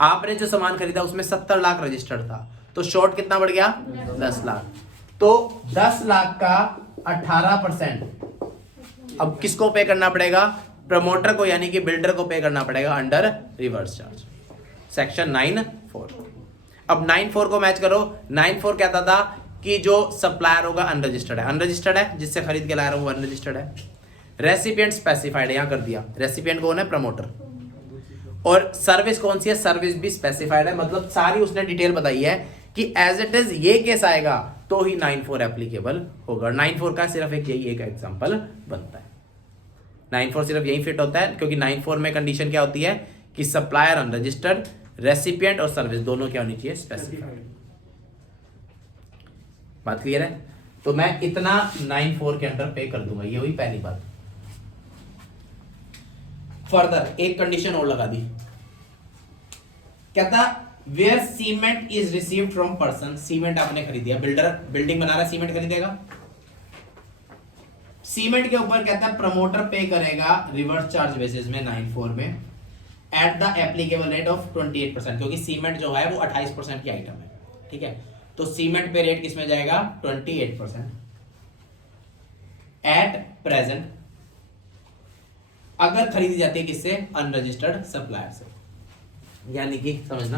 आपने जो सामान खरीदा उसमें 70 लाख रजिस्टर्ड था, तो शॉर्ट कितना बढ़ गया 10 लाख। तो 10 लाख का 18% अब किसको पे करना पड़ेगा, प्रमोटर को, यानी कि बिल्डर को पे करना पड़ेगा अंडर रिवर्स चार्ज, सेक्शन 9(4). अब 9(4) को मैच करो। 9(4) कहता था कि जो सप्लायर होगा अनरजिस्टर्ड है, जिससे खरीद के लाया वो अनरजिस्टर्ड है। रेसिपिएंट स्पेसिफाइड है, यहां कर दिया। रेसिपिएंट कौन है, प्रमोटर। और सर्विस कौन सी है, सर्विस भी स्पेसिफाइड है, मतलब सारी उसने डिटेल बताई है कि एज इट इज ये केस आएगा तो ही 9(4) एप्लीकेबल होगा। 9(4) का सिर्फ यही एक एग्जांपल बनता है। 9(4) सिर्फ यही फिट होता है, क्योंकि 9(4) में कंडीशन क्या होती है कि सप्लायर अनरजिस्टर्ड, रेसिपिएंट और सर्विस दोनों क्या होनी चाहिए, स्पेसिफाइड। बात क्लियर है। तो मैं इतना 9(4) के अंडर पे कर दूंगा, ये हुई पहली बात। फर्दर एक कंडीशन और लगा दी, कहता where cement is received from person. Cement आपने खरीदिया, बिल्डर बिल्डिंग बना रहा, सीमेंट खरीदेगा। सीमेंट के ऊपर कहता है प्रमोटर पे करेगा रिवर्स चार्ज बेसिस में 9(4) में at the applicable rate of 28%, क्योंकि सीमेंट जो है वो 28% की आइटम है, ठीक है। तो सीमेंट पे रेट किसमें जाएगा, 28%। एट प्रेजेंट अगर खरीदी जाती है किससे, अनरजिस्टर्ड सप्लायर से, यानी कि समझना,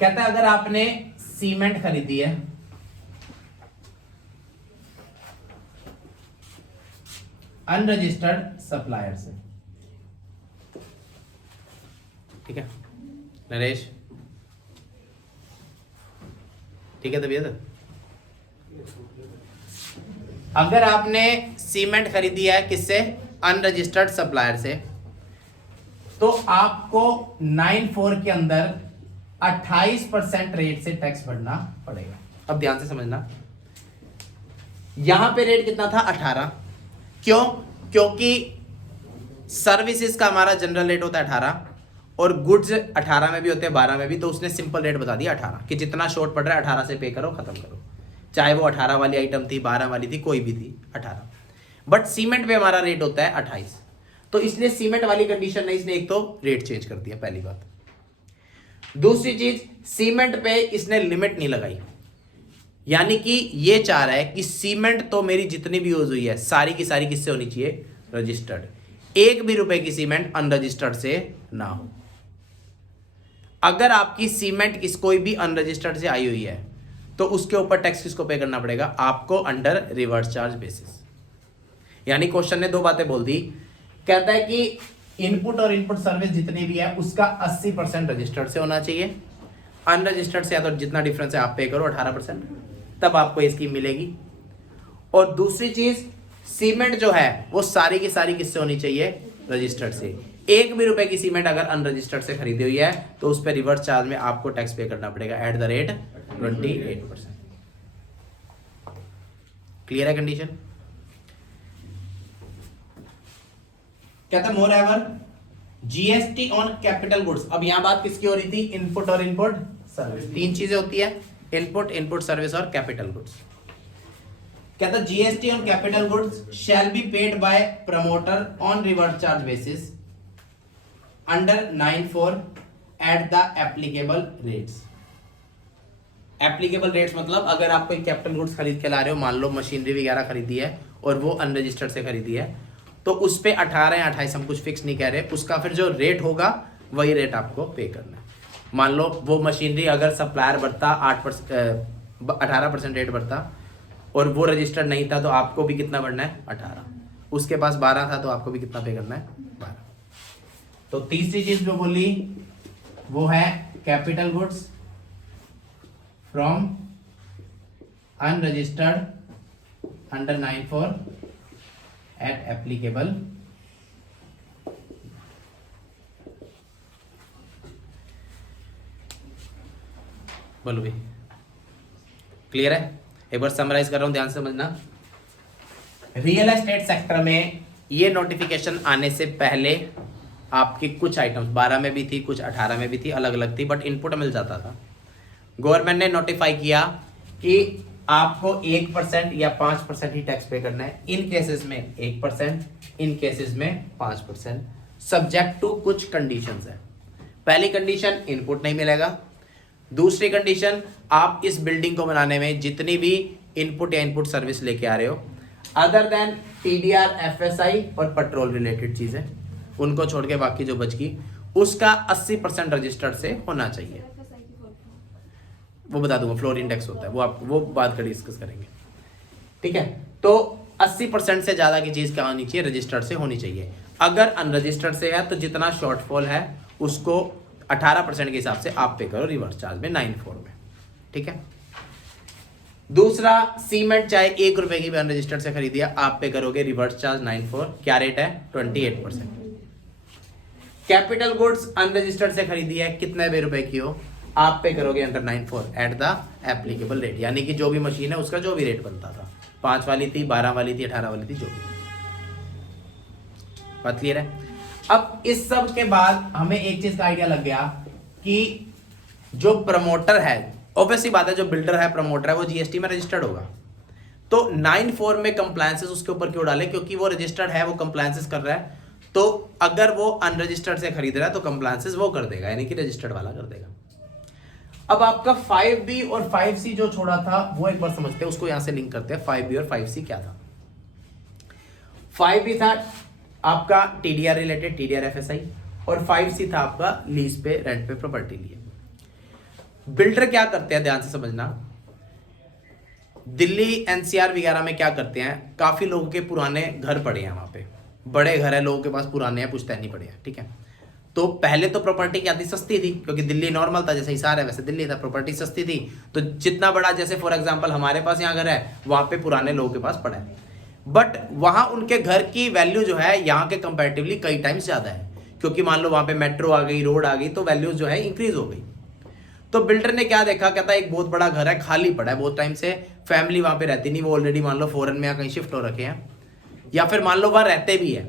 कहता है अगर आपने सीमेंट खरीदी है अनरजिस्टर्ड सप्लायर से, ठीक है नरेश, ठीक है तबीयत, अगर आपने सीमेंट खरीदी है किससे, अनरजिस्टर्ड सप्लायर से, तो आपको 9(4) के अंदर 28% रेट से टैक्स भरना पड़ेगा। अब ध्यान से समझना, यहां पे रेट कितना था, 18। क्यों, क्योंकि सर्विसेज का हमारा जनरल रेट होता है 18 और गुड्स 18 में भी होते हैं, 12 में भी। तो उसने सिंपल रेट बता दिया 18 कि जितना शॉर्ट पड़ रहा है 18 से पे करो, खत्म करो, चाहे वो 18 वाली आइटम थी, 12 वाली थी, कोई भी थी, 18। बट सीमेंट पे हमारा रेट होता है 28, तो इसलिए सीमेंट वाली कंडीशन में इसने एक तो रेट चेंज कर दिया, पहली बात। दूसरी चीज, सीमेंट पे इसने लिमिट नहीं लगाई, यानी कि ये चाह रहा है कि सीमेंट तो मेरी जितनी भी यूज हुई है सारी की सारी किससे होनी चाहिए, रजिस्टर्ड। एक भी रुपए की सीमेंट अनरजिस्टर्ड से ना हो। अगर आपकी सीमेंट कोई भी अनरजिस्टर्ड से आई हुई है तो उसके ऊपर टैक्स किसको पे करना पड़ेगा, आपको अंडर रिवर्स चार्ज बेसिस। यानी क्वेश्चन ने दो बातें बोल दी, कहता है कि इनपुट और इनपुट सर्विस जितनी भी है उसका 80% रजिस्टर्ड से होना चाहिए, अनरजिस्टर्ड से तो जितना डिफरेंस है आप पे करो 18%, तब आपको ये स्कीम मिलेगी। और दूसरी चीज, सीमेंट जो है वो सारी की सारी किससे होनी चाहिए, रजिस्टर्ड से। एक भी रुपए की सीमेंट अगर अनरजिस्टर्ड से खरीदी हुई है तो उस पर रिवर्स चार्ज में आपको टैक्स पे करना पड़ेगा एट द रेट 28%। क्लियर है कंडीशन। कहता moreover GST on capital goods. अब यहां बात किसकी हो रही थी, इनपुट और इनपुट सर्विस, तीन चीजें होती है, इनपुट, इनपुट सर्विस और कैपिटल गुड्स। कहता GST on capital goods shall be paid by promoter on reverse charge basis under 9(4) at the applicable rates. Applicable rates मतलब अगर आप कोई कैपिटल गुड्स खरीद के ला रहे हो, मान लो मशीनरी वगैरह खरीदी है और वो अनरजिस्टर्ड से खरीदी है, तो उस पे 18 या 28 हम कुछ फिक्स नहीं कह रहे, उसका फिर जो रेट होगा वही रेट आपको पे करना है। मान लो वो मशीनरी अगर सप्लायर बढ़ता 18% रेट बढ़ता और वो रजिस्टर्ड नहीं था तो आपको भी कितना बढ़ना है, 18। उसके पास 12 था तो आपको भी कितना पे करना है, 12। तो तीसरी चीज जो बोली वो है capital goods from unregistered under 9(4) at applicable बोलो भाई, क्लियर है। एक बार समराइज कर रहा हूं, ध्यान से समझना। रियल एस्टेट सेक्टर में ये नोटिफिकेशन आने से पहले आपकी कुछ आइटम्स 12 में भी थी, कुछ 18 में भी थी, अलग अलग थी, बट इनपुट मिल जाता था। गवर्नमेंट ने नोटिफाई किया कि आपको 1% या 5% ही टैक्स पे करना है। इन केसेस में 1%, इन केसेस में 5%, सब्जेक्ट टू कुछ कंडीशंस है। पहली कंडीशन, इनपुट नहीं मिलेगा, दूसरी कंडीशन, आप इस बिल्डिंग को बनाने में जितनी भी इनपुट या इनपुट सर्विस लेके आ रहे हो, अदर देन टीडीआर, एफएसआई और पेट्रोल रिलेटेड चीजें, उनको छोड़ के बाकी जो बच गई उसका 80% रजिस्टर्ड से होना चाहिए। वो बता दूंगा, फ्लोर इंडेक्स होता है वो, आप वो बात कर डिस्कस करेंगे, ठीक है। तो 80% से ज्यादा की चीज क्या होनी चाहिए, रजिस्टर्ड से होनी चाहिए। अगर अनरजिस्टर्ड से है तो जितना शॉर्टफॉल है उसको 18% के हिसाब से आप पे करो रिवर्स चार्ज में 94 में, ठीक है। दूसरा, सीमेंट चाहे 1 रुपए की भी अनरजिस्टर्ड से खरीदी है, आप पे करोगे रिवर्स चार्ज 94, क्या रेट है 28%। कैपिटल गुड्स अनरजिस्टर्ड से खरीदी है, कितने भी रुपए की हो, आप पे करोगे under 94 at the applicable rate, यानी कि जो भी मशीन है उसका जो भी रेट बनता था, 5 वाली थी, 12 वाली थी, 18 वाली थी, जो भी। बात क्लियर है। अब इस सब के बाद हमें एक चीज का आइडिया लग गया कि जो प्रमोटर है, ऑब्वियसली बात है जो बिल्डर है, प्रमोटर है, वो जीएसटी में रजिस्टर्ड होगा। तो 94 में कंप्लायंसेस उसके ऊपर क्यों डाले, क्योंकि वो रजिस्टर्ड है, वो कंप्लायंसेस कर रहा है। तो अगर वो अनरजिस्टर्ड से खरीद रहा है तो कंप्लायंसेस वो कर देगा, यानी कि रजिस्टर्ड वाला कर देगा। अब आपका 5B और 5C जो छोड़ा था वो एक बार समझते हैं, उसको यहां से लिंक करते हैं। 5B और 5C क्या था। 5B था आपका टीडीआर रिलेटेड, टीडीआर एफएसआई, और 5C था आपका लीज पे, रेंट पे प्रॉपर्टी लिए। बिल्डर क्या करते हैं, ध्यान से समझना। दिल्ली एनसीआर वगैरह में क्या करते हैं, काफी लोगों के पुराने घर पड़े हैं, वहां पे बड़े घर है, लोगों के पास पुराने हैं, पुश्तैनी पड़े हैं, ठीक है। तो पहले तो प्रॉपर्टी क्या थी, सस्ती थी, क्योंकि दिल्ली नॉर्मल था, जैसे हिसार है वैसे दिल्ली था, प्रॉपर्टी सस्ती थी। तो जितना बड़ा, जैसे फॉर एग्जांपल हमारे पास यहाँ घर है, वहां पे पुराने लोगों के पास पड़ा है, बट वहां उनके घर की वैल्यू जो है यहाँ के कंपैरेटिवली कई टाइम्स ज्यादा है, क्योंकि मान लो वहां पे मेट्रो आ गई, रोड आ गई, तो वैल्यूज जो है इंक्रीज हो गई। तो बिल्डर ने क्या देखा, कहता एक बहुत बड़ा घर है, खाली पड़ा है, बहुत टाइम से फैमिली वहां पे रहती नहीं, वो ऑलरेडी मान लो फॉरेन में या कहीं शिफ्ट हो रखे हैं, या फिर मान लो वहां रहते भी है।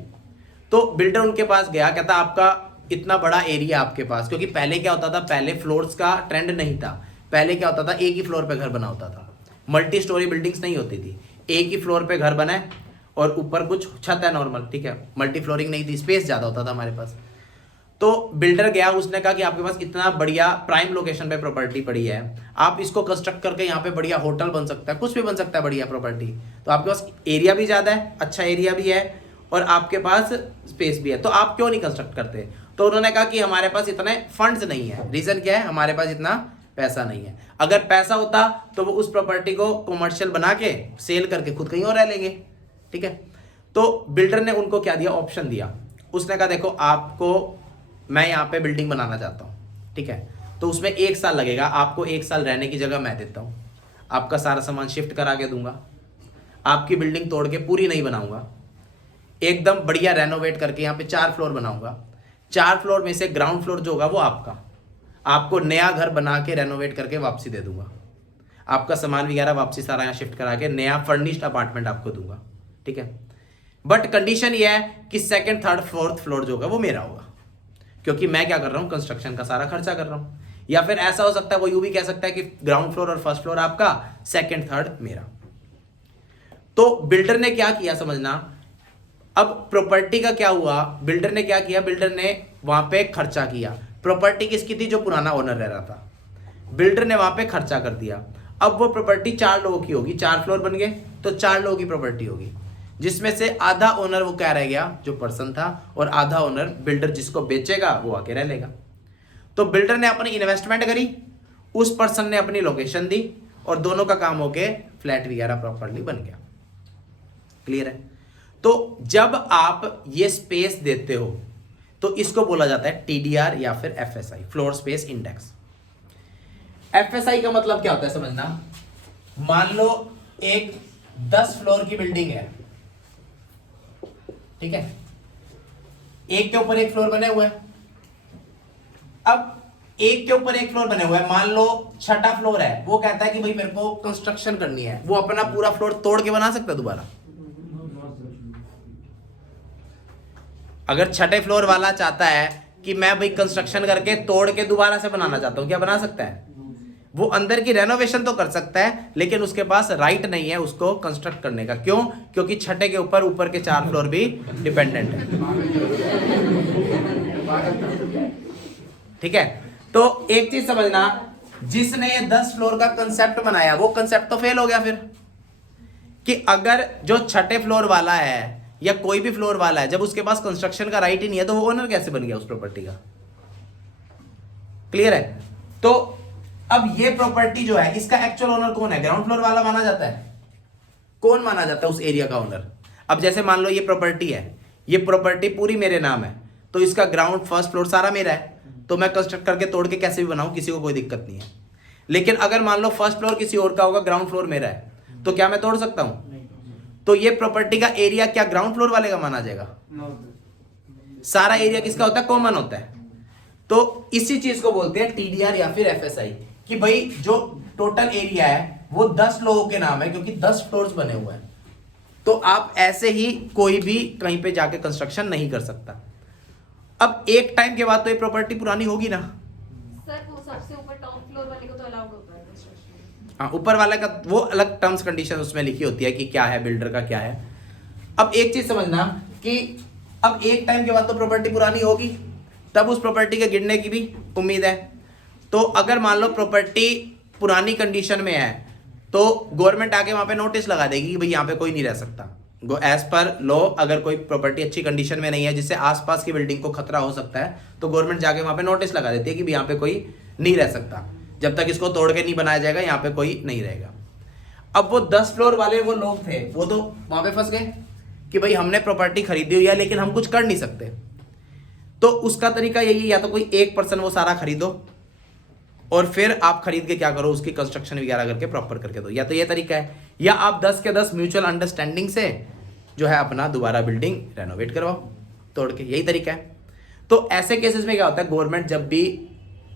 तो बिल्डर उनके पास गया, कहता आपका इतना बड़ा एरिया आपके पास, क्योंकि पहले क्या होता था, पहले फ्लोर्स का ट्रेंड नहीं था। पहले क्या होता था, एक ही फ्लोर पे घर बना होता था, मल्टी स्टोरी बिल्डिंग्स नहीं होती थी, एक ही फ्लोर पे घर बना है और ऊपर कुछ छत है नॉर्मल, ठीक है, मल्टी फ्लोरिंग नहीं थी, स्पेस ज्यादा होता था हमारे पास। तो बिल्डर गया, उसने कहा कि आपके पास इतना बढ़िया प्राइम लोकेशन पे प्रॉपर्टी पड़ी है, आप इसको कंस्ट्रक्ट करके यहाँ पे बढ़िया होटल बन सकता है, कुछ भी बन सकता है, बढ़िया प्रॉपर्टी। तो आपके पास एरिया भी ज्यादा है, अच्छा एरिया भी है, और आपके पास स्पेस भी है, तो आप क्यों नहीं कंस्ट्रक्ट करते। तो उन्होंने कहा कि हमारे पास इतने फंड्स नहीं है। रीजन क्या है, हमारे पास इतना पैसा नहीं है। अगर पैसा होता तो वो उस प्रॉपर्टी को कमर्शियल बना के सेल करके खुद कहीं और रह लेंगे, ठीक है। तो बिल्डर ने उनको क्या दिया, ऑप्शन दिया। उसने कहा देखो आपको मैं यहाँ पे बिल्डिंग बनाना चाहता हूँ, ठीक है, तो उसमें 1 साल लगेगा, आपको 1 साल रहने की जगह मैं देता हूँ, आपका सारा सामान शिफ्ट करा के दूंगा, आपकी बिल्डिंग तोड़ के पूरी नहीं बनाऊंगा, एकदम बढ़िया रेनोवेट करके यहाँ पे 4 फ्लोर बनाऊंगा, 4 फ्लोर में से ग्राउंड फ्लोर जो होगा वो आपका, आपको नया घर बना के रेनोवेट करके वापसी दे दूंगा, आपका सामान वगैरह वापसी सारा यहाँ शिफ्ट करा के नया फर्निश्ड अपार्टमेंट आपको दूंगा, ठीक है। बट कंडीशन ये है कि 2nd, 3rd, 4th फ्लोर जो होगा वो मेरा होगा, क्योंकि मैं क्या कर रहा हूं, कंस्ट्रक्शन का सारा खर्चा कर रहा हूं। या फिर ऐसा हो सकता है, वो यूं भी कह सकता है कि ग्राउंड फ्लोर और 1st फ्लोर आपका, 2nd, 3rd मेरा। तो बिल्डर ने क्या किया समझना। अब प्रॉपर्टी का क्या हुआ, बिल्डर ने क्या किया, बिल्डर ने वहां पे खर्चा किया। प्रॉपर्टी किसकी थी, जो पुराना ओनर रह रहा था, बिल्डर ने वहां पे खर्चा कर दिया। अब वो प्रॉपर्टी 4 लोगों की होगी, 4 फ्लोर बन गए तो 4 लोगों की प्रॉपर्टी होगी, जिसमें से आधा ओनर वो क्या रह गया, जो पर्सन था, और आधा ओनर बिल्डर जिसको बेचेगा वो आके रह लेगा। तो बिल्डर ने अपनी इन्वेस्टमेंट करी, उस पर्सन ने अपनी लोकेशन दी, और दोनों का काम होके फ्लैट वगैरह प्रॉपर्ली बन गया। क्लियर है। तो जब आप ये स्पेस देते हो तो इसको बोला जाता है टीडीआर या फिर FSI, floor space index. FSI का मतलब क्या होता है समझना। मान लो एक 10 फ्लोर की बिल्डिंग है, ठीक है, एक के ऊपर एक फ्लोर बने हुए हैं। अब एक के ऊपर एक फ्लोर बने हुए हैं, मान लो 6ठा फ्लोर है, वो कहता है कि भाई मेरे को कंस्ट्रक्शन करनी है, वो अपना पूरा फ्लोर तोड़ के बना सकता है दोबारा। अगर 6ठे फ्लोर वाला चाहता है कि मैं भाई कंस्ट्रक्शन करके तोड़ के दोबारा से बनाना चाहता हूं, क्या बना सकता है? वो अंदर की रेनोवेशन तो कर सकता है, लेकिन उसके पास राइट नहीं है उसको कंस्ट्रक्ट करने का। क्यों? क्योंकि 6ठे के ऊपर के 4 फ्लोर भी डिपेंडेंट है। ठीक है, तो एक चीज समझना, जिसने ये 10 फ्लोर का कंसेप्ट बनाया वो कंसेप्ट तो फेल हो गया फिर, कि अगर जो छठे फ्लोर वाला है या कोई भी फ्लोर वाला है, जब उसके पास कंस्ट्रक्शन का राइट ही नहीं है तो वो ओनर कैसे बन गया उस प्रॉपर्टी का? क्लियर है? तो अब ये प्रॉपर्टी जो है इसका एक्चुअल ओनर कौन है? ग्राउंड फ्लोर वाला माना जाता है। कौन माना जाता है उस एरिया का ओनर? अब जैसे मान लो ये प्रॉपर्टी है, ये प्रॉपर्टी पूरी मेरे नाम है, तो इसका ग्राउंड फर्स्ट फ्लोर सारा मेरा है, तो मैं कंस्ट्रक्ट करके तोड़ के कैसे भी बनाऊं, किसी को कोई दिक्कत नहीं है। लेकिन अगर मान लो फर्स्ट फ्लोर किसी और का होगा, ग्राउंड फ्लोर मेरा है, तो क्या मैं तोड़ सकता हूं? तो ये प्रॉपर्टी का एरिया क्या ग्राउंड फ्लोर वाले का माना जाएगा? सारा एरिया किसका होता है? कॉमन होता है। तो इसी चीज को बोलते हैं टीडीआर या फिर एफएसआई, कि भाई जो टोटल एरिया है वो 10 लोगों के नाम है, क्योंकि 10 फ्लोर्स बने हुए हैं। तो आप ऐसे ही कोई भी कहीं पे जाके कंस्ट्रक्शन नहीं कर सकता। अब एक टाइम के बाद तो ये प्रॉपर्टी पुरानी होगी ना सर, वो सबसे ऊपर टॉप फ्लोर वाले को तो अलाउड होता है कंस्ट्रक्शन। हाँ, ऊपर वाले का वो अलग टर्म्स कंडीशन उसमें लिखी होती है कि क्या है, बिल्डर का क्या है। अब एक चीज समझना कि अब एक टाइम के बाद तो प्रॉपर्टी पुरानी होगी, तब उस प्रॉपर्टी के गिरने की भी उम्मीद है। तो अगर मान लो प्रॉपर्टी पुरानी कंडीशन में है तो गवर्नमेंट आके वहां पे नोटिस लगा देगी कि भाई यहाँ पे कोई नहीं रह सकता। एज पर लॉ अगर कोई प्रॉपर्टी अच्छी कंडीशन में नहीं है जिससे आसपास की बिल्डिंग को खतरा हो सकता है, तो गवर्नमेंट जाके वहां पे नोटिस लगा देती है कि यहाँ पे कोई नहीं रह सकता, जब तक इसको तोड़ के नहीं बनाया जाएगा यहाँ पे कोई नहीं रहेगा। अब वो 10 फ्लोर वाले वो लोग थे, वो तो वहां पे फंस गए कि भाई हमने प्रॉपर्टी खरीदी हुई है लेकिन हम कुछ कर नहीं सकते। तो उसका तरीका यही है, या तो कोई एक पर्सन वो सारा खरीदो और फिर आप खरीद के क्या करो, उसकी कंस्ट्रक्शन वगैरह करके प्रॉपर करके दो, या तो ये तरीका है, या आप 10 के 10 म्यूचुअल अंडरस्टैंडिंग से जो है अपना दोबारा बिल्डिंग रेनोवेट करवाओ तोड़ के, यही तरीका है। तो ऐसे केसेस में क्या होता है, गवर्नमेंट जब भी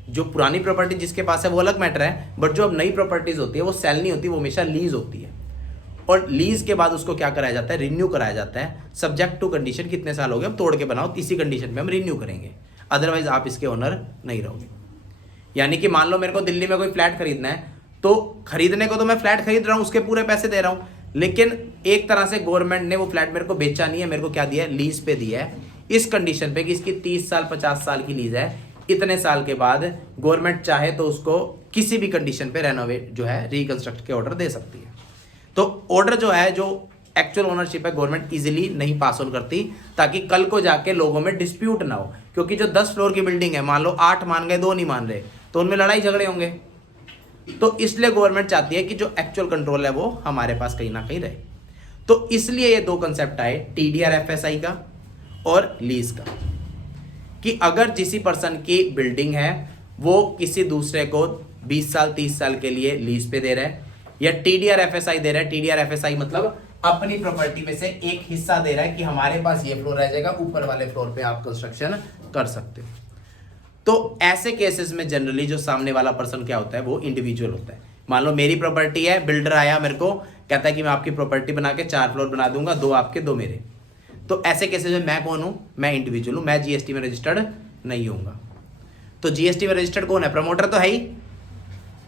जो पुरानी प्रॉपर्टी जिसके पास है वो अलग मैटर है, बट जो अब नई प्रॉपर्टीज होती है वो सेल नहीं होती, वो हमेशा लीज होती है। और लीज के बाद उसको क्या कराया जाता है, रिन्यू कराया जाता है, सब्जेक्ट टू कंडीशन कितने साल हो गए, अब तोड़ के बनाओ, इसी कंडीशन पे हम रिन्यू करेंगे, अदरवाइज आप इसके ओनर नहीं रहोगे। यानी कि मान लो मेरे को दिल्ली में कोई फ्लैट खरीदना है, तो खरीदने को तो मैं फ्लैट खरीद रहा हूँ, उसके पूरे पैसे दे रहा हूँ, लेकिन एक तरह से गवर्नमेंट ने वो फ्लैट मेरे को बेचा नहीं है, मेरे को क्या दिया है, लीज पे दिया है, इस कंडीशन पे कि इसकी 30 साल 50 साल की लीज है। इतने साल के बाद गवर्नमेंट चाहे तो उसको किसी भी कंडीशन पे रेनोवेट जो है रिकंस्ट्रक्ट के ऑर्डर दे सकती है। तो ऑर्डर जो है, जो एक्चुअल ओनरशिप है, गवर्नमेंट इजीली नहीं पास ऑन करती, ताकि कल को जाके लोगों में डिस्प्यूट ना हो। क्योंकि जो 10 फ्लोर की बिल्डिंग है, मान लो 8 मान गए, 2 नहीं मान रहे, तो उनमें लड़ाई झगड़े होंगे। तो इसलिए गवर्नमेंट चाहती है कि जो एक्चुअल कंट्रोल है वो हमारे पास कहीं ना कहीं रहे। तो इसलिए ये 2 कंसेप्ट आए, टीडीआर एफएसआई का और लीज का, कि अगर किसी पर्सन की बिल्डिंग है वो किसी दूसरे को 20 साल 30 साल के लिए लीज पे दे रहा है, या टीडीआर एफएसआई दे रहा है। टीडीआर एफएसआई मतलब अपनी प्रॉपर्टी में से एक हिस्सा दे रहा है कि हमारे पास ये फ्लोर रह जाएगा, ऊपर वाले फ्लोर पे आप कंस्ट्रक्शन कर सकते हो। तो ऐसे केसेस में जनरली जो सामने वाला पर्सन क्या होता है, वो इंडिविजुअल होता है। मान लो मेरी प्रॉपर्टी है, बिल्डर आया मेरे को कहता है कि मैं आपकी प्रॉपर्टी बना के 4 फ्लोर बना दूंगा, 2 आपके 2 मेरे। तो ऐसे केसेस में मैं कौन हूं, मैं इंडिविजुअल हूं, मैं जीएसटी में रजिस्टर्ड नहीं होऊंगा। तो जीएसटी में रजिस्टर्ड कौन है, प्रमोटर तो है ही।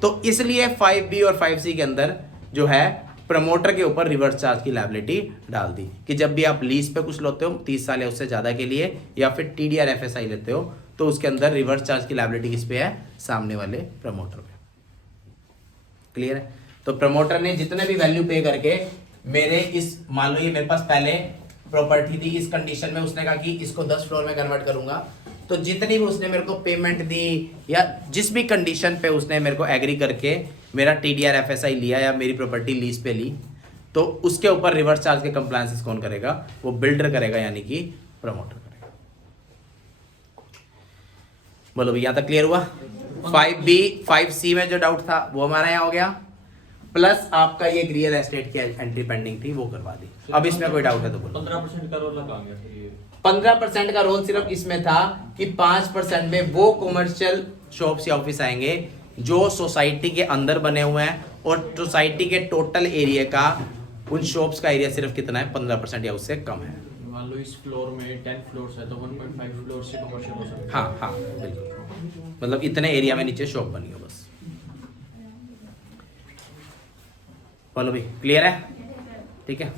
तो इसलिए 5B और 5C के अंदर जो है प्रमोटर के ऊपर रिवर्स चार्ज की लायबिलिटी डाल दी, कि जब भी आप लीज पे कुछ लेते हो 30 साल या उससे ज्यादा के लिए, या फिर टीडीआर एफएसआई लेते हो, तो उसके अंदर रिवर्स चार्ज की लायबिलिटी किस पे है, सामने वाले प्रमोटर पे। क्लियर है? तो प्रमोटर ने जितने भी वैल्यू पे करके मेरे इस, मान लो ये मेरे पास पहले प्रॉपर्टी थी इस कंडीशन में, उसने कहा कि इसको 10 फ्लोर में कन्वर्ट करूंगा, तो जितनी भी उसने मेरे को पेमेंट दी या जिस भी कंडीशन पे उसने मेरे को एग्री करके मेरा टीडीआर एफएसआई लिया या मेरी प्रॉपर्टी लीज पे ली, तो उसके ऊपर रिवर्स चार्ज के कंप्लायंसेस कौन करेगा, वो बिल्डर करेगा, यानी कि प्रमोटर करेगा। बोलो भाई, यहां तक क्लियर हुआ? 5B 5C में जो डाउट था वो हमारा यहाँ हो गया, प्लस आपका ये रियल एस्टेट की एंट्री पेंडिंग थी वो करवा दी। अब इसमें कोई डाउट है तो बोलो। 15% का रोल लगा गया फिर ये। 15% का रोल सिर्फ इसमें था कि 5% में वो कॉमर्शियल शॉप्स या ऑफिस आएंगे जो सोसाइटी के अंदर बने हुए हैं, और सोसाइटी के टोटल एरिया का उन शॉप्स का एरिया सिर्फ कितना है, 15% या उससे कम है। मान लो इस फ्लोर में 10 फ्लोर्स है तो 1.5 फ्लोर से कमर्शियल हो सकता है। हाँ हाँ बिल्कुल, मतलब इतने एरिया में नीचे शॉप बनी हो बस। बोलो भाई, क्लियर है? ठीक है।